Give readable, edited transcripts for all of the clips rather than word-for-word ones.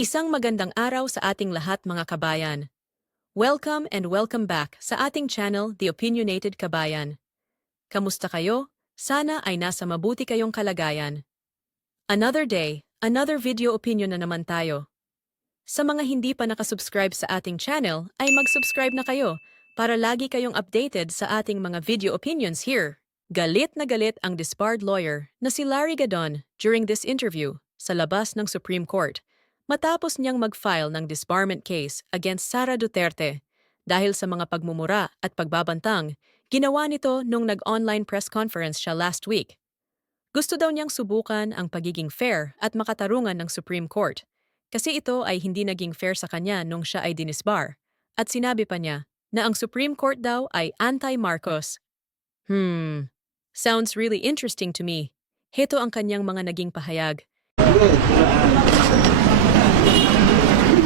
Isang magandang araw sa ating lahat mga kabayan. Welcome and welcome back sa ating channel, The Opinionated Kabayan. Kamusta kayo? Sana ay nasa mabuti kayong kalagayan. Another day, another video opinion na naman tayo. Sa mga hindi pa nakasubscribe sa ating channel, ay mag-subscribe na kayo para lagi kayong updated sa ating mga video opinions here. Galit na galit ang disbarred lawyer na si Larry Gadon during this interview sa labas ng Supreme Court matapos niyang mag-file ng disbarment case against Sara Duterte dahil sa mga pagmumura at pagbabantang ginawa nito nung nag-online press conference siya last week. Gusto daw niyang subukan ang pagiging fair at makatarungan ng Supreme Court kasi ito ay hindi naging fair sa kanya nung siya ay dinisbar at sinabi pa niya na ang Supreme Court daw ay anti-Marcos. Sounds really interesting to me. Heto ang kanyang mga naging pahayag.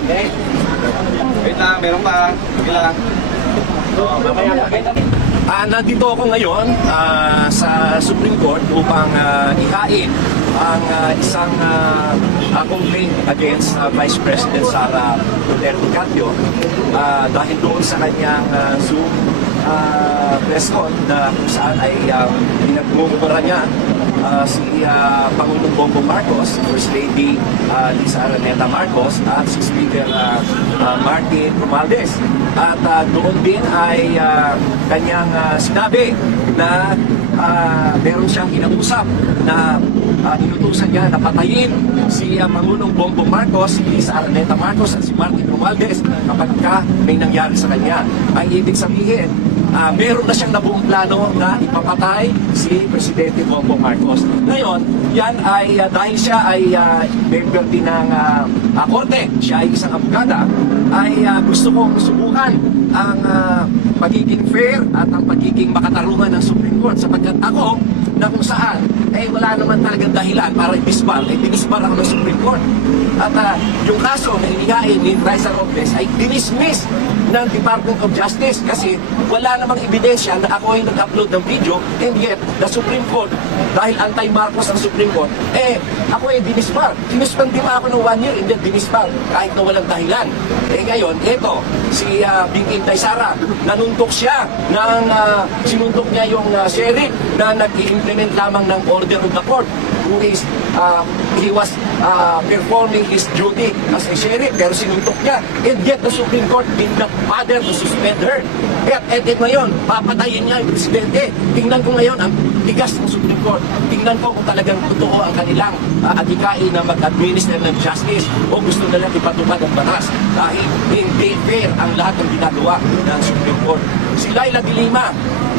Okay. Wait lang, meron pa. Sige lang. Nandito ako ngayon sa Supreme Court upang ihain ang isang complaint against Vice President Sara Duterte Catio dahil doon sa kanyang Zoom press con na kung saan ay pinagmumura niya si Pangulong Bongbong Marcos, First Lady Lisa Araneta Marcos at si Speaker Martin Romualdez. At doon din ay kanyang sinabi na meron siyang inausap na inutusan niya na patayin si Pangulong Bongbong Marcos, si Lisa Araneta Marcos at si Martin Romualdez kapag may nangyari sa kanya. Ay ibig sabihin, meron na siyang nabuong plano na ipapatay si Presidente Bongbong Marcos. Ngayon, yan ay dahil siya ay member din ng korte, siya ay isang abogada, ay gusto kong subukan ang pagiging fair at ang pagiging makatarungan ng Supreme Court sapagkat ako na kung saan wala naman talagang dahilan para i-disbar, dinisbar ako ng Supreme Court. At yung kaso na inihain ni Raisa Robles ay dinismiss ng Department of Justice kasi wala namang ebidensya na ako ay nag-upload ng video, and yet the Supreme Court, dahil anti-Marcos ang Supreme Court, ako ay dinisbar. Dinisbandi pa ako ng 1 year and then dinisbar kahit na walang dahilan. Ngayon, eto, si Bing Intay Sara, nanuntok siya ng sinuntok niya yung sheriff na nag-i-implement lamang ng order of the court who is he was performing his duty as a sheriff pero sinuntok niya, and yet the Supreme Court did not bother to suspend her. At ngayon, papatayin niya yung presidente. Tingnan ko ngayon ang tigas ng Supreme Court. Tingnan ko kung talagang totoo ang kanilang adhikain na mag-administer ng justice o gusto nilang ipatupad ang batas dahil hindi fair ang lahat ng ginagawa ng Supreme Court. Si Laila de Lima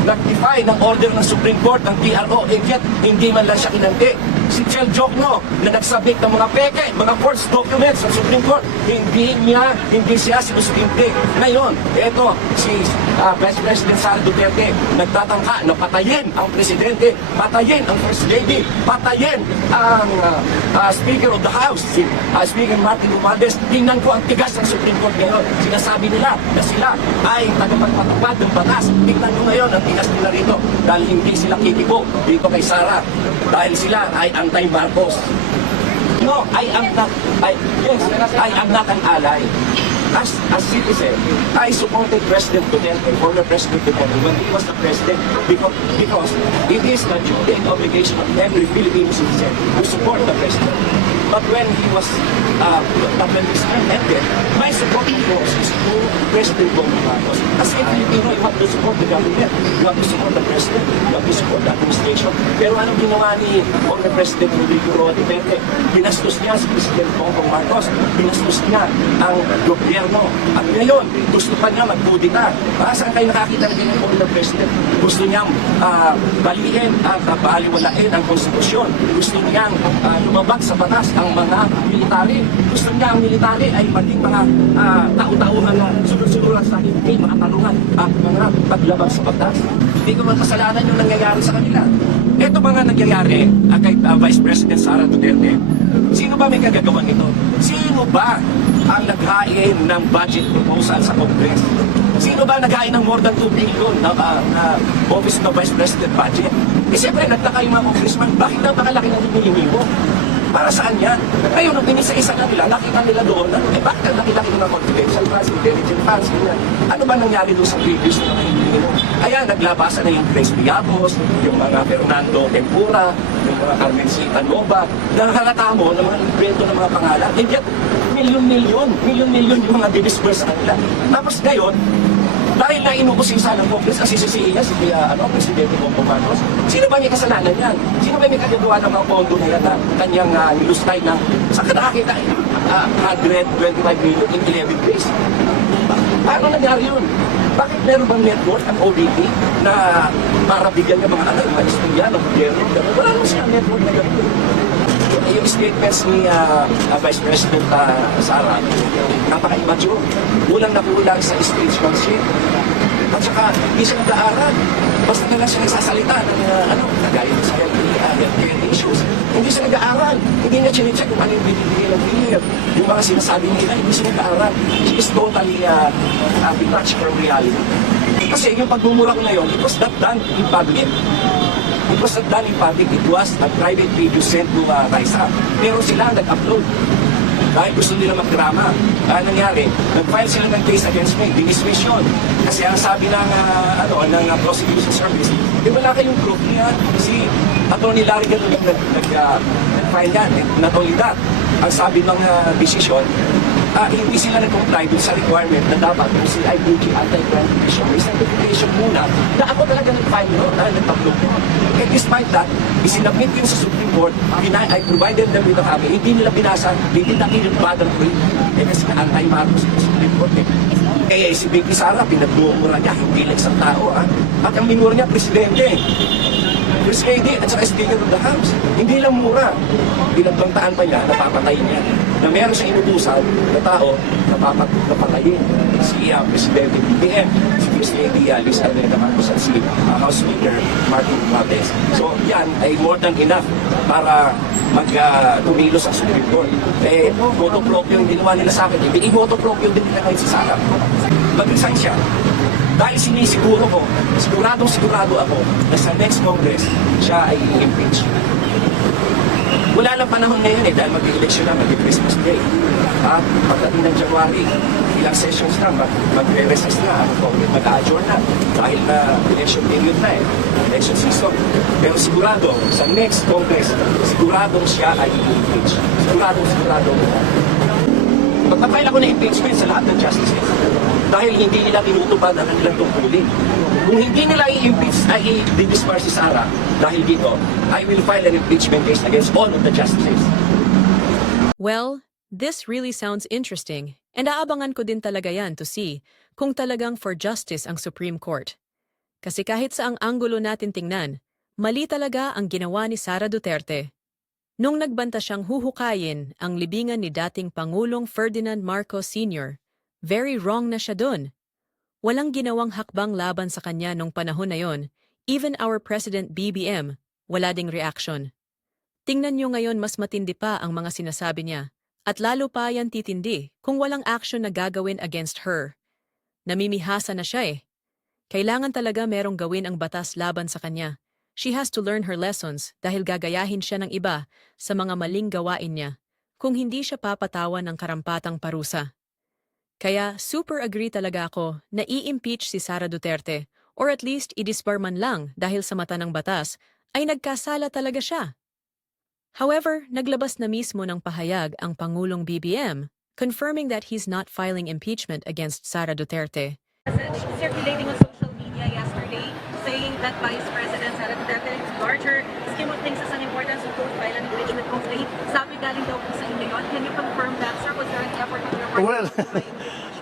nag-defy ng order ng Supreme Court ng TRO, and yet hindi man lang siya kinanti. Si Chel Jokno na nagsabit ng mga peke, mga court documents sa Supreme Court, hindi siya sinusuminte. Ngayon, eto, si Vice President Sara Duterte nagtatangka na patayin ang presidente, patayin ang First Lady, patayin ang Speaker of the House, si Speaker Martin Romualdez. Tingnan ko ang tigas ng Supreme Court ngayon. Sinasabi nila na sila ay tagapagpatupad ng batas. Tingnan ko ngayon ang tigas nila rito dahil hindi sila kikibo dito kay Sara dahil sila ay anti-Marcos. No, I am not an ally. As a citizen, I supported President Duterte, former President Duterte, when he was the president because it is the duty and obligation of every Filipino citizen to support the president. But when he was, when his term ended, my support was to President Bongbong Marcos. As a Filipino, you have to support the government, you have to support the president, you have to support the administration. Pero anong ginawa ni former President Rodrigo Roa Duterte? Binastos niya si President Bongbong Marcos, binastos niya ang gobyerno. At ngayon, gusto pa niya magkudita. Saan kayo nakakita na ganyan po ng president? Gusto niyang baliin at baliwalain ang konstitusyon. Gusto niyang lumabag sa batas ang mga military. Gusto niya ang military ay maging mga tao-tauhan na sunod-sunuran sa hindi makatarungan at mga paglabag sa batas. Hindi ko man kasalanan yung nangyayari sa kanila. Ito mga nangyayari kay Vice President Sara Duterte. Sino ba may kagagawa nito? Sino ba ang naghain ng budget proposal sa Congress? Sino ba naghain ng more than 2 billion na Office of the Vice President budget? Siyempre, nagtaka yung mga congressman, bakit daw nakalaki ng hinihingi mo? Para saan yan? Ngayon, nung binisa-isa na nila, nakita nila doon, bakit ang laki-laki ng mga confidential funds, intelligent funds, ganyan. Ano ba nangyari doon sa previous na hindi mo? Ayan, naglabasan na yung Grace Piapos, yung mga Fernando Tempura, yung mga Carmencita Nova, nakakalata mo ng mga invento ng mga pangalan. And yet, milyon-milyon yung mga didisperse sa kanila. Tapos ngayon, dahil na inubusisa ng Congress, ang sisisihin niya, si Presidente Bongbong Marcos, sino ba may kasalanan yan? Sino ba may kagagawa ng mga pondo na yan na kanyang nilustay ng, saan ka nakakita, 125 million in 11 days? Paano nangyari yun? Bakit meron bang network ang OBP na para bigyan niya mga mga istorya ng gobyerno? Wala naman siya network na ganito. Yung statements ni Vice President Sara, napaka-immature. Kulang na kulang sa statesmanship. At saka, hindi siya nag-aaral. Basta na lang siya nagsasalita ng kagaya sa healthcare issues. Hindi siya nag-aaral. Hindi niya chinecheck kung ano yung binibigay ng clear. Yung mga sinasabi nila, hindi siya nag-aaral. She is totally detached from reality. Kasi yung pagmumura ko ngayon, it was not done in public. It was not done in public. It was a private video sent to Raisa. Pero sila nag-upload. Dahil gusto nila magdrama. Nangyari, nag-file sila ng case against me. Dinismiss yun. Kasi ang sabi ng prosecution service, wala kayong proof niya. Si Atty. Larry Gato nag-file yan. Not only that, ang sabi ng desisyon, hindi sila nag-comply dun sa requirement na dapat kung si IBG Anti-Crime Division may certification muna na ako talaga nag-file no, na nag-upload ko. And despite that, isinabit yun sa Supreme Court, I provided them with a copy, hindi nila binasa, hindi nila bother to read. Kasi anti-Marcos sa Supreme Court eh. Kaya si Vicky Sara, pinagmumura niya, hindi lang isang tao ha. At ang minura niya, presidente. First Lady at saka Speaker of the House. Hindi lang mura. Pinagbantaan pa niya, napapatayin niya. Na meron siya inutusan na tao, napapatayin. Si Presidente BBM, si First Lady Liz Arneta Marcos at si House Speaker Martin Romualdez. So yan ay more than enough para tumilos ang Supreme Court. Motopropyo yung ginawa nila sa akin. Motopropyo din nila ngayon sa Sara. Mag-resign siya. Dahil sinisiguro ko, sigurado ako na sa next Congress, siya ay impeach. Wala lang panahon ngayon dahil mag-election na, mag-Christmas Day. Pagdating ng January, ilang sessions na, magre-recess na, ang Congress mag-adjourn na. Dahil na election period na election season. Pero sigurado, sa next Congress, siguradong siya ay impeach. Sigurado. Pagpapile ako na impeachment sa lahat ng justices. Dahil hindi nila tinutupad ang kanilang tungkulin. Kung hindi nila i-impeach, ay i-disbar si Sara dahil dito, I will file an impeachment case against all of the justices. Well, this really sounds interesting, and aabangan ko din talaga yan to see kung talagang for justice ang Supreme Court. Kasi kahit sa ang anggulo natin tingnan, mali talaga ang ginawa ni Sara Duterte. Nung nagbanta siyang huhukayin ang libingan ni dating Pangulong Ferdinand Marcos Sr., very wrong na siya dun. Walang ginawang hakbang laban sa kanya nung panahon na yon, even our President BBM, wala ding reaction. Tingnan nyo ngayon mas matindi pa ang mga sinasabi niya, at lalo pa yan titindi kung walang action na gagawin against her. Namimihasa na siya Kailangan talaga merong gawin ang batas laban sa kanya. She has to learn her lessons dahil gagayahin siya ng iba sa mga maling gawain niya kung hindi siya papatawan ng karampatang parusa. Kaya super agree talaga ako na i-impeach si Sara Duterte or at least i-disbar man lang dahil sa mata ng batas ay nagkasala talaga siya. However, naglabas na mismo ng pahayag ang Pangulong BBM confirming that he's not filing impeachment against Sara Duterte. Circulating on social media yesterday saying that Vice President Sara Duterte's larger scheme of things is an importance of both file an impeachment complaint. Sabi galing daw po sa inyo yun. Can you confirm that, sir? Was there an effort on your part?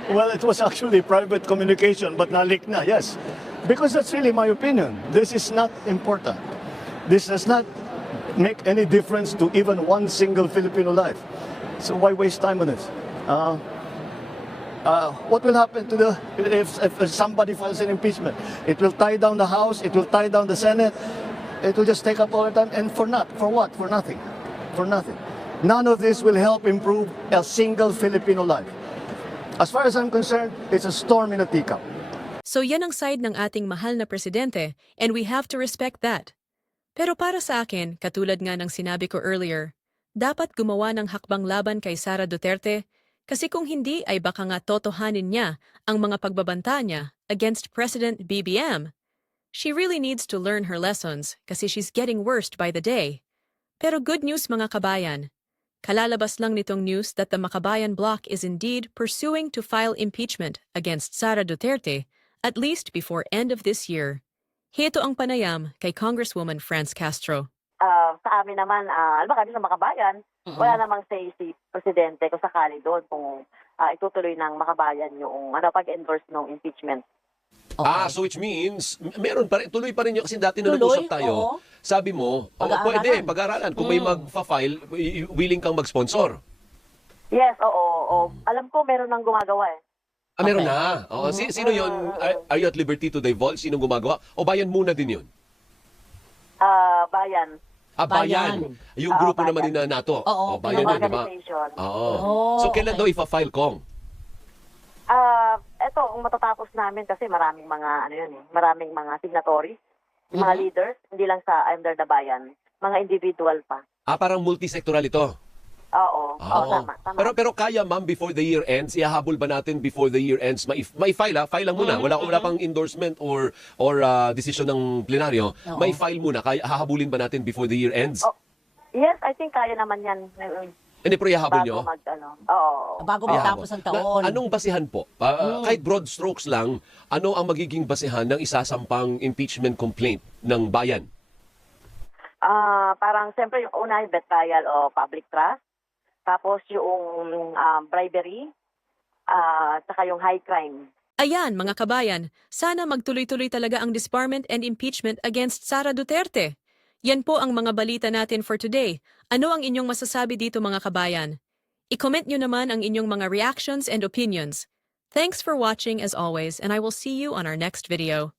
Well, it was actually private communication, but nalik na, yes. Because that's really my opinion. This is not important. This does not make any difference to even one single Filipino life. So why waste time on this? What will happen to if somebody files an impeachment? It will tie down the House, it will tie down the Senate, it will just take up all the time, and for what? For nothing. For nothing. None of this will help improve a single Filipino life. As far as I'm concerned, it's a storm in a teacup. So yan ang side ng ating mahal na presidente and we have to respect that. Pero para sa akin, katulad nga ng sinabi ko earlier, dapat gumawa ng hakbang laban kay Sara Duterte kasi kung hindi ay baka nga totohanin niya ang mga pagbabanta niya against President BBM. She really needs to learn her lessons kasi she's getting worse by the day. Pero good news mga kabayan. Kalalabas lang nitong news that the Makabayan Bloc is indeed pursuing to file impeachment against Sara Duterte at least before end of this year. Heto ang panayam kay Congresswoman Franz Castro. Sa amin naman, alam ba kami sa Makabayan, wala namang say si Presidente kung sakali doon kung itutuloy ng Makabayan yung pag-endorse ng impeachment. So which means, meron pa rin, tuloy pa rin yun kasi dati na nag-usap tayo. Oo. Sabi mo, pwede, pag-aralan. Kung may mag-file, willing kang mag-sponsor. Yes, oo. Alam ko meron nang gumagawa eh. Meron na. Sino yun? Are you at liberty to divulge? Sinong gumagawa? O bayan muna din yun? Bayan. Bayan. Yung grupo Bayan. naman din na NATO. Oo, Bayan yun, di ba? Organization. Oo. So kailan daw ipa-file, Kong? Eto, kung matatapos namin kasi maraming mga, maraming mga signatories, mga leaders, hindi lang sa under the bayan, mga individual pa. Parang multi-sectoral ito. Oo, tama. Pero kaya ma'am before the year ends, ihahabol ba natin before the year ends? May file file lang muna. Wala pang endorsement or decision ng plenaryo. May file muna. Kaya hahabulin ba natin before the year ends? Yes, I think kaya naman yan. Hindi pero ihahabol nyo? Bago matapos ang taon. Anong basihan po? Kahit broad strokes lang, ano ang magiging basihan ng isasampang impeachment complaint ng bayan? Parang siyempre yung una yung betrayal o public trust. Tapos yung bribery, saka yung high crime. Ayan mga kabayan, sana magtuloy-tuloy talaga ang disbarment and impeachment against Sara Duterte. Yan po ang mga balita natin for today. Ano ang inyong masasabi dito mga kabayan? I-comment nyo naman ang inyong mga reactions and opinions. Thanks for watching as always and I will see you on our next video.